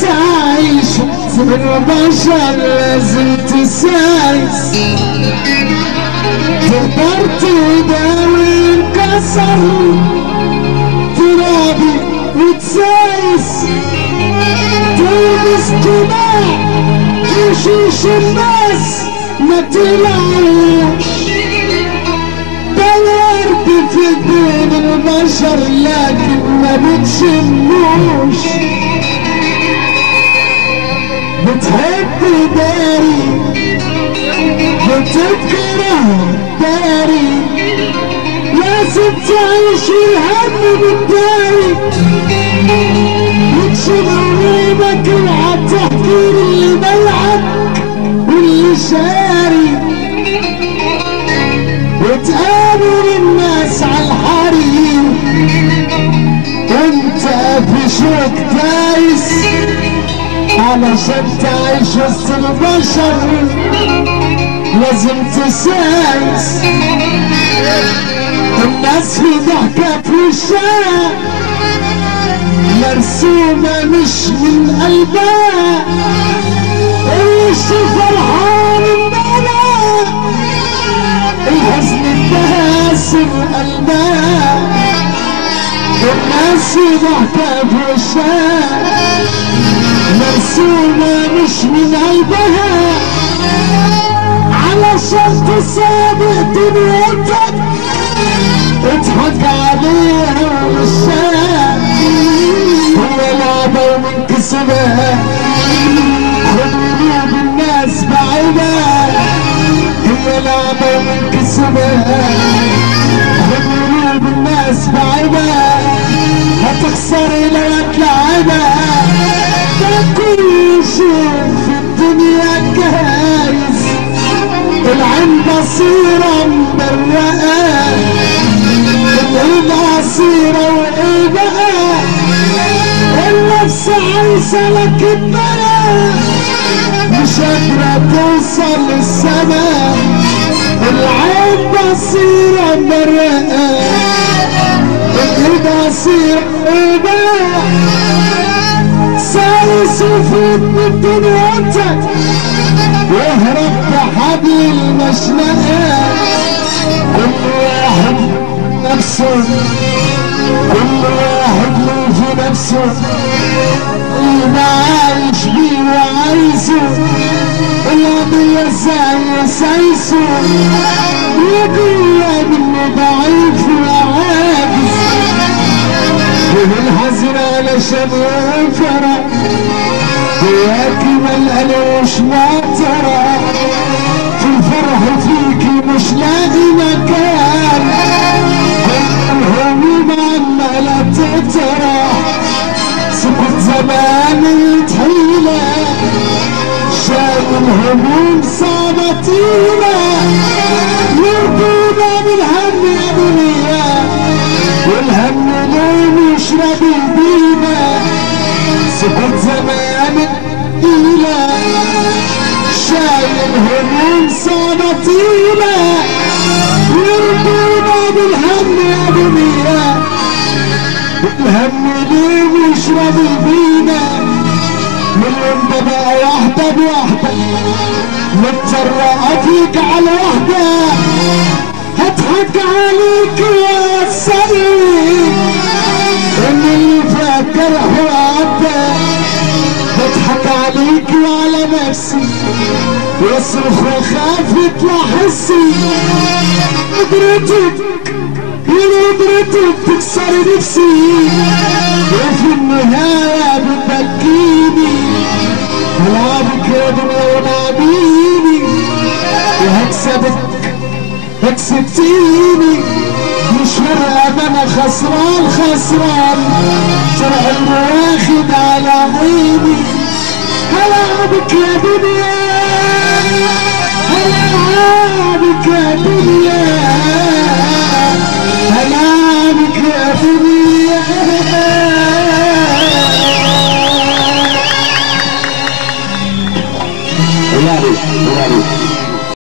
تعيش وسط البشر لازم تسايس، تقدر تداوي انكسر ترابي وتسايس، تلبس قناع وشوش الناس ما تلعوش، دورت في بين البشر لكن ما بتشموش، بتحب داري بتكره داري، لازم تعيش الهم بالداري، وتشوف غريبك وعد تحكي اللي بيعك واللي شاري، وتقابل الناس عالحريم وانت في شوك دايس، علشان تعيش وسط البشر لازم تسايس، الناس في ضحكة في وشها مرسومة مش من قلبها، الوش فرحان انبلا الحزن التهاسم قلبها، الناس في ضحكة في وشها مرسومة مش من قلبها، علشان تسابق دنيتك اضحك عليها ومشاها، هو لعبة ومن كسبها خد قلوب الناس بعيدها، هي لعبة ومن كسبها خد قلوب الناس بعيدها، هتخسري لو تلعبها، ده كل شيء في الدنيا جايز، العين بصيرة مبرقة القلب عصيرة وايه بقى، النفس عايزة لكن بقى مش قادرة توصل للسما، العين بصيرة مبرقة القلب عصيرة وايه بقى، سايس وفوت من دنيتك واهرب بحبل المشنقة، كل واحد نفسه كل واحد له في نفسه اللي عايش بيه وعايزه، القضية زي سايسه وجوه منه ضعيف وعاجز، وبالحزن علشان ينفرق وياكي ملقلوش مطرة، في الفرح فيكي مش لاقي مكان، الهموم عمالة تترى، سكوت زمان التحيلة شايل الهموم صعبة طيلة، يركونا بالهم يا دنيا والهم لون يشرب بينا، سكوت زمان التحيلة شايل الهموم صعبة طيلة، يركونا بالهم يا دنيا الهم ليه يشرب بينا، من يوم ده بقى واحدة بواحدة متجرأة فيك على واحدة، هضحك عليك وأسألك إن اللي فاكر هو عدى، بضحك عليك وعلى نفسي واصرخ واخاف يطلع حسي، قدرتك قدرتك تكسر نفسي، وفي النهاية بتبكيني، هلعبك يا دنيا ولعبيني وهكسبك كسبتيني، مش فارقة ما انا خسران خسران، طلع واخد على عيني، هلعبك يا دنيا هلعبك يا دنيا